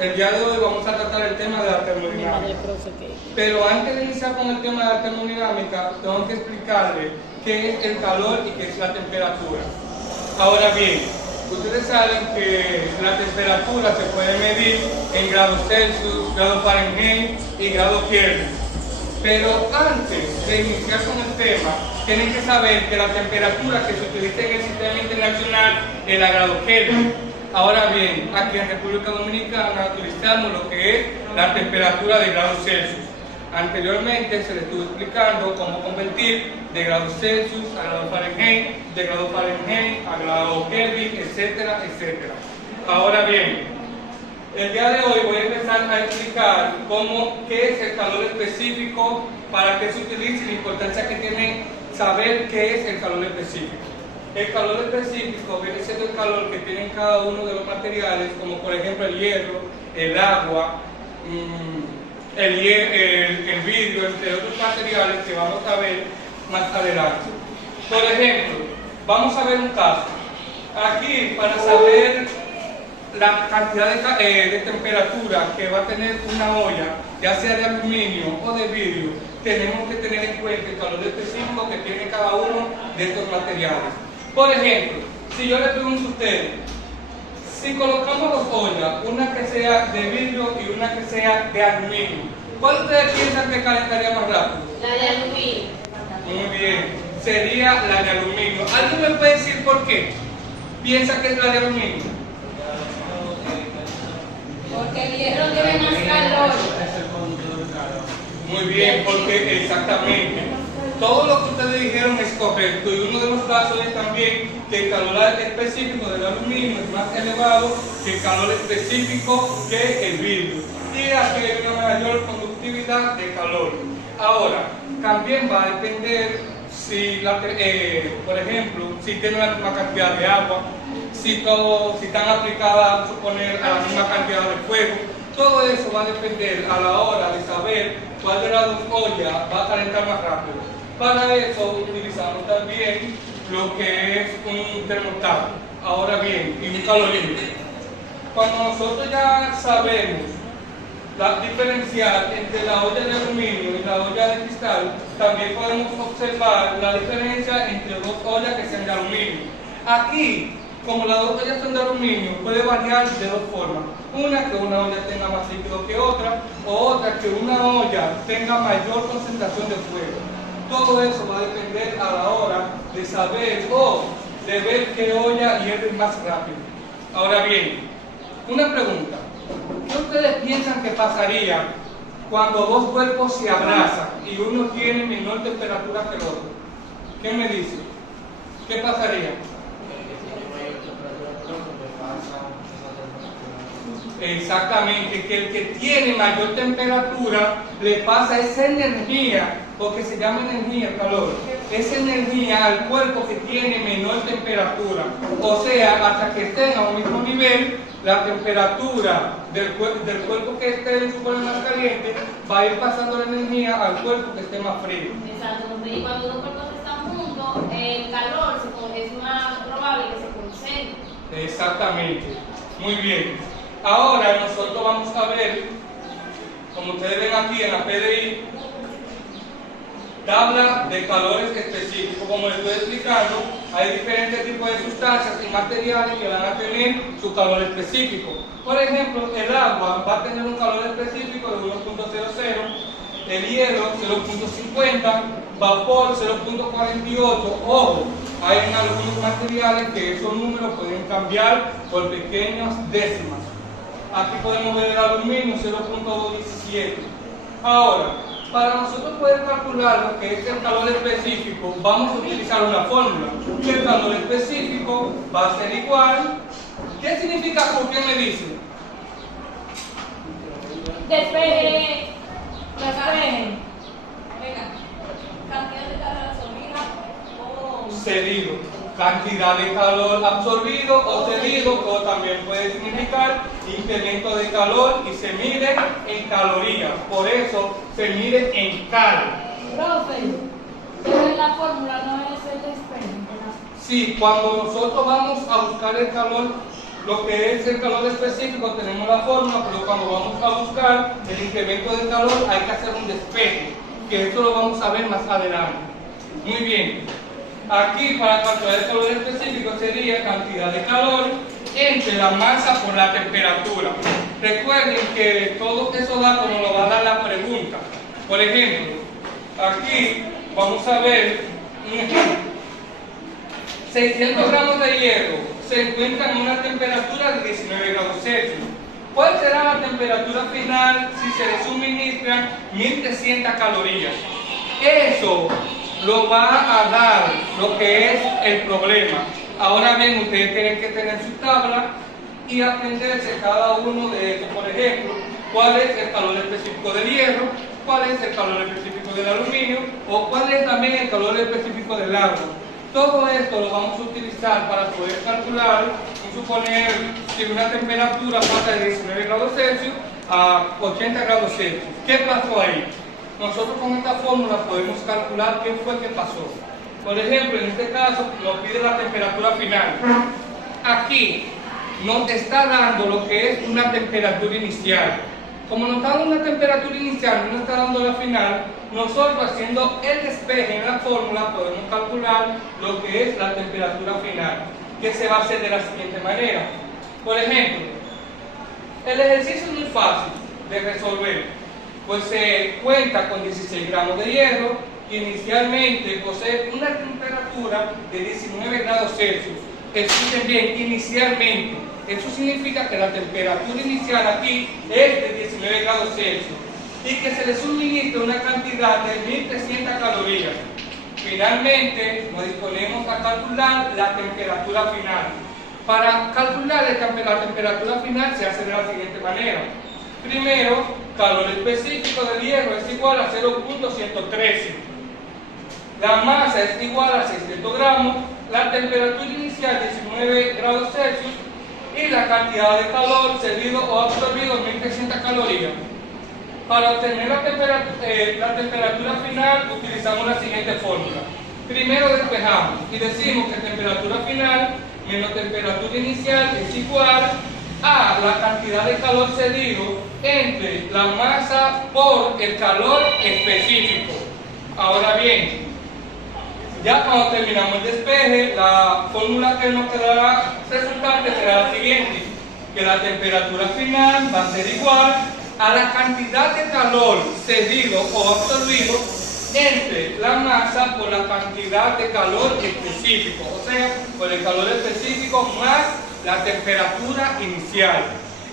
El día de hoy vamos a tratar el tema de la termodinámica. Pero antes de iniciar con el tema de la termodinámica, tengo que explicarle qué es el calor y qué es la temperatura. Ahora bien, ustedes saben que la temperatura se puede medir en grados Celsius, grados Fahrenheit y grados Kelvin. Pero antes de iniciar con el tema, tienen que saber que la temperatura que se utiliza en el sistema internacional es la grado Kelvin. Ahora bien, aquí en República Dominicana utilizamos lo que es la temperatura de grados Celsius. Anteriormente se les estuvo explicando cómo convertir de grados Celsius a grados Fahrenheit, de grados Fahrenheit a grados Kelvin, etcétera, etcétera. Ahora bien, el día de hoy voy a empezar a explicar qué es el calor específico, para qué se utiliza y la importancia que tiene saber qué es el calor específico. El calor específico viene siendo el calor que tienen cada uno de los materiales, como por ejemplo el hierro, el agua, el vidrio, entre otros materiales que vamos a ver más adelante. Por ejemplo, vamos a ver un caso. Aquí, para saber la cantidad de temperatura que va a tener una olla, ya sea de aluminio o de vidrio, tenemos que tener en cuenta el calor específico que tiene cada uno de estos materiales. Por ejemplo, si yo le pregunto a ustedes, si colocamos dos ollas, una que sea de vidrio y una que sea de aluminio, ¿cuál ustedes piensan que calentaría más rápido? La de aluminio. Muy bien, sería la de aluminio. ¿Alguien me puede decir por qué piensa que es la de aluminio? Porque el hierro tiene más calor. Muy bien, porque exactamente. Todo lo que ustedes dijeron es correcto, y uno de los casos es también que el calor específico del aluminio es más elevado que el calor específico que el vidrio, y aquí hay una mayor conductividad de calor. Ahora, también va a depender si, por ejemplo, si tiene la misma cantidad de agua, si están aplicadas, suponer, a la misma cantidad de fuego. Todo eso va a depender a la hora de saber cuál de las dos ollas va a calentar más rápido. Para eso utilizamos también lo que es un termostato. Ahora bien, y un calorímetro. Cuando nosotros ya sabemos diferenciar entre la olla de aluminio y la olla de cristal, también podemos observar la diferencia entre dos ollas que sean de aluminio. Aquí, como las dos ollas son de aluminio, puede variar de dos formas. Una, que una olla tenga más líquido que otra, o otra, que una olla tenga mayor concentración de fuego. Todo eso va a depender a la hora de saber o de ver qué olla hierve más rápido. Ahora bien, una pregunta. ¿Qué ustedes piensan que pasaría cuando dos cuerpos se abrazan y uno tiene menor temperatura que el otro? ¿Qué me dice? ¿Qué pasaría? Exactamente, que el que tiene mayor temperatura le pasa esa energía, porque se llama energía, calor, esa energía al cuerpo que tiene menor temperatura. O sea, hasta que estén a un mismo nivel, la temperatura del cuerpo que esté en su forma más caliente va a ir pasando la energía al cuerpo que esté más frío. Exacto, y cuando dos cuerpos están juntos, el calor es más probable que se concentre. Exactamente, muy bien. Ahora nosotros vamos a ver, como ustedes ven aquí en la PDI, tabla de calores específicos. Como les estoy explicando, hay diferentes tipos de sustancias y materiales que van a tener su calor específico. Por ejemplo, el agua va a tener un calor específico de 1.00, el hielo 0.50, vapor 0.48. Ojo, hay en algunos materiales que esos números pueden cambiar por pequeñas décimas. Aquí podemos ver el aluminio 0.217. Ahora, para nosotros poder calcular lo que es el calor específico, vamos a utilizar una fórmula. Que el calor específico va a ser igual. ¿Qué significa? ¿Por qué me dice? Despeje. Venga, cantidad de calor absorbida o Cedido. Cantidad de calor absorbido o cedido, o también puede significar incremento de calor, y se mide en calorías. Por eso se mide en cal. profe, pero en la fórmula no es el despeje. Sí, cuando nosotros vamos a buscar el calor lo que es el calor específico tenemos la fórmula, pero cuando vamos a buscar el incremento del calor hay que hacer un despeje, que esto lo vamos a ver más adelante. Muy bien, aquí para calcular el calor específico sería cantidad de calor entre la masa por la temperatura. Recuerden que todos esos datos nos lo va a dar la pregunta. Por ejemplo, aquí vamos a ver un ejemplo. 600 gramos de hierro se encuentran en una temperatura de 19 grados Celsius. ¿Cuál será la temperatura final si se le suministran 1300 calorías? Eso lo va a dar lo que es el problema. Ahora bien, ustedes tienen que tener su tabla y aprenderse cada uno de estos. Por ejemplo, cuál es el calor específico del hierro, cuál es el calor específico del aluminio o cuál es también el calor específico del agua. Todo esto lo vamos a utilizar para poder calcular y suponer si una temperatura pasa de 19 grados Celsius a 80 grados Celsius. ¿Qué pasó ahí? Nosotros con esta fórmula podemos calcular qué fue que pasó. Por ejemplo, en este caso nos pide la temperatura final. Aquí nos está dando lo que es una temperatura inicial. Como nos está dando una temperatura inicial y nos está dando la final, nosotros haciendo el despeje en la fórmula podemos calcular lo que es la temperatura final, que se va a hacer de la siguiente manera. Por ejemplo, el ejercicio es muy fácil de resolver, pues se cuenta con 16 gramos de hierro, inicialmente posee una temperatura de 19 grados Celsius. Escuchen bien, inicialmente. Eso significa que la temperatura inicial aquí es de 19 grados Celsius y que se le suministra una cantidad de 1300 calorías. Finalmente, nos disponemos a calcular la temperatura final. Para calcular la temperatura final se hace de la siguiente manera. Primero, calor específico del hierro es igual a 0.113. La masa es igual a 600 gramos, la temperatura inicial 19 grados Celsius y la cantidad de calor cedido o absorbido 1300 calorías. Para obtener la temperatura final utilizamos la siguiente fórmula. Primero despejamos y decimos que temperatura final menos temperatura inicial es igual a la cantidad de calor cedido entre la masa por el calor específico. Ahora bien, ya cuando terminamos el despeje, la fórmula que nos quedará resultante será la siguiente, que la temperatura final va a ser igual a la cantidad de calor cedido o absorbido entre la masa por la cantidad de calor específico, o sea, por el calor específico más la temperatura inicial.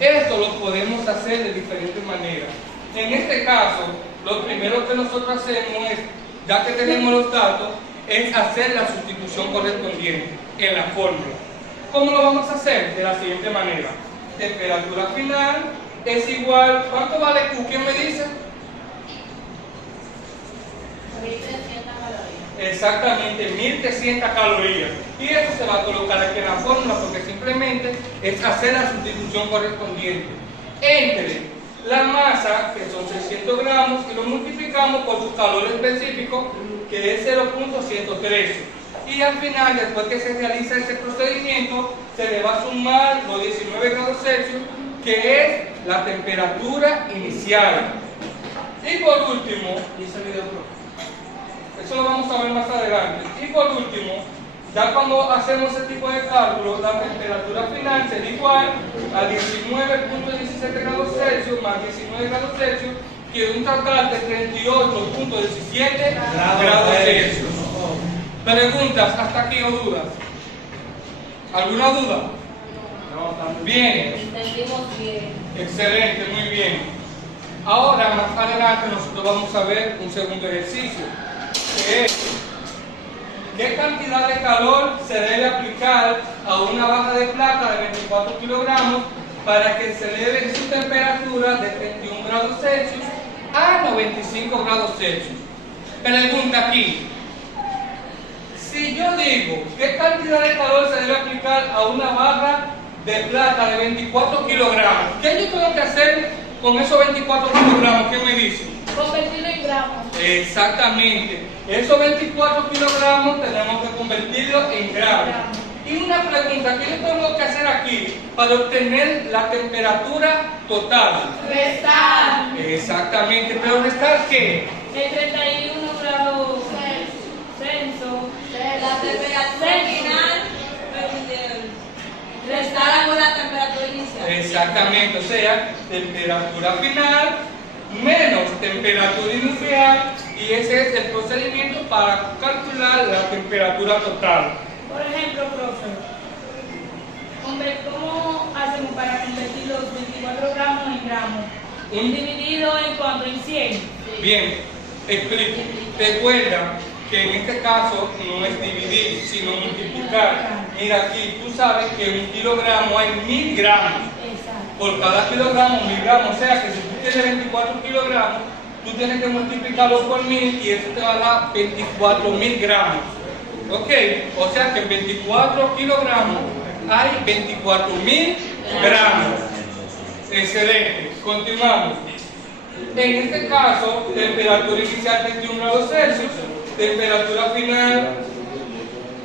Esto lo podemos hacer de diferentes maneras. En este caso, lo primero que nosotros hacemos es, ya que tenemos los datos, es hacer la sustitución correspondiente en la fórmula. ¿Cómo lo vamos a hacer? De la siguiente manera. Temperatura final es igual, ¿cuánto vale Q? ¿Quién me dice? 1300 calorías. Exactamente, 1300 calorías. Y eso se va a colocar aquí en la fórmula porque simplemente es hacer la sustitución correspondiente entre la masa, que son 600 gramos, y lo multiplicamos por su calor específico, que es 0.113. Y al final, después que se realiza ese procedimiento, se le va a sumar los 19 grados Celsius, que es la temperatura inicial. Y por último, eso lo vamos a ver más adelante. Y por último, ya cuando hacemos ese tipo de cálculo, la temperatura final será igual a 19.17 grados Celsius más 19 grados Celsius, que es un total de 38.17 grados Celsius. Preguntas hasta aquí o dudas. ¿Alguna duda? No, también. Bien. Entendimos bien. Excelente, muy bien. Ahora, más adelante, nosotros vamos a ver un segundo ejercicio, que es ¿qué cantidad de calor se debe aplicar a una barra de plata de 24 kilogramos para que se eleve su temperatura de 31 grados Celsius a 95 grados Celsius? Pregunta aquí. Si yo digo, ¿qué cantidad de calor se debe aplicar a una barra de plata de 24 kilogramos? ¿Qué yo tengo que hacer con esos 24 kilogramos? ¿Qué me dicen? Convertirlo en gramos. Exactamente. Esos 24 kilogramos tenemos que convertirlos en gramos. Y una pregunta, ¿qué le tengo que hacer aquí para obtener la temperatura total? Restar. Exactamente, pero ¿restar qué? El 31 grados censo. La temperatura final restada con la temperatura inicial. Exactamente, o sea, temperatura final menos temperatura inicial, y ese es el procedimiento para calcular la temperatura total. Por ejemplo, profe, hombre, ¿cómo hacemos para convertir los 24 gramos en gramos? Dividido en cuánto, en 100. Bien, explico. Recuerda que en este caso no es dividir, sino multiplicar. Mira aquí, tú sabes que un kilogramo hay 1000 gramos. Exacto. Por cada kilogramo, 1000 gramos. O sea que si tú tienes 24 kilogramos, tú tienes que multiplicarlo por 1000 y eso te va a dar 24.000 gramos. Ok, o sea que en 24 kilogramos hay 24.000 gramos. Excelente, continuamos. En este caso, temperatura inicial 21 grados Celsius, temperatura final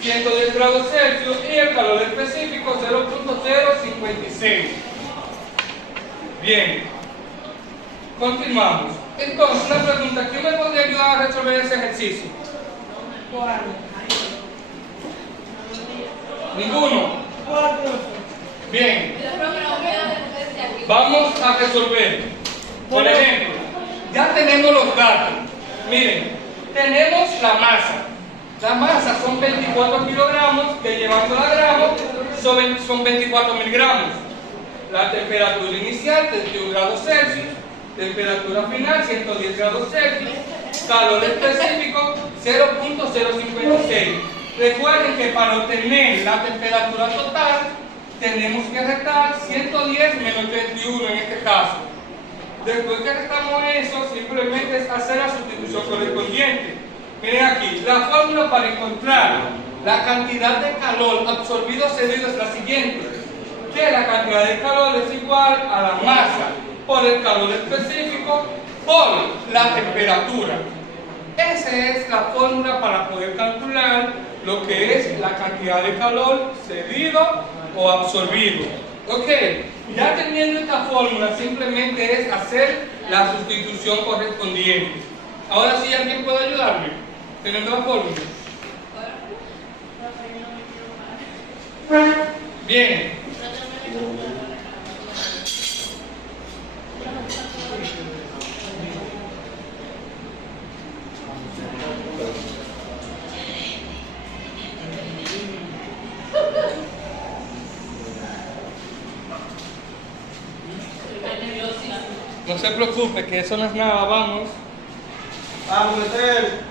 110 grados Celsius y el calor específico 0.056. Bien, continuamos. Entonces, una pregunta, ¿quién me podría ayudar a resolver ese ejercicio? ¿Cuál? ¿Ninguno? ¿Cuál, profe? Bien, vamos a resolver. Por ejemplo, ya tenemos los datos. Miren, tenemos la masa. La masa son 24 kilogramos, que llevándola a gramos son 24.000 gramos. La temperatura inicial, 31 grados Celsius. Temperatura final, 110 grados Celsius. Calor específico, 0.056. Recuerden que para obtener la temperatura total, tenemos que restar 110 menos 31 en este caso. Después que restamos eso, simplemente es hacer la sustitución correspondiente. Miren aquí, la fórmula para encontrar la cantidad de calor absorbido cedido es la siguiente: que la cantidad de calor es igual a la masa por el calor específico por la temperatura. Esa es la fórmula para poder calcular lo que es la cantidad de calor cedido o absorbido. Ok, ya teniendo esta fórmula, simplemente es hacer la sustitución correspondiente. Ahora sí, ¿alguien puede ayudarme? Teniendo la fórmula. Bien. No se preocupe, que eso no es nada, vamos. Vamos, meter.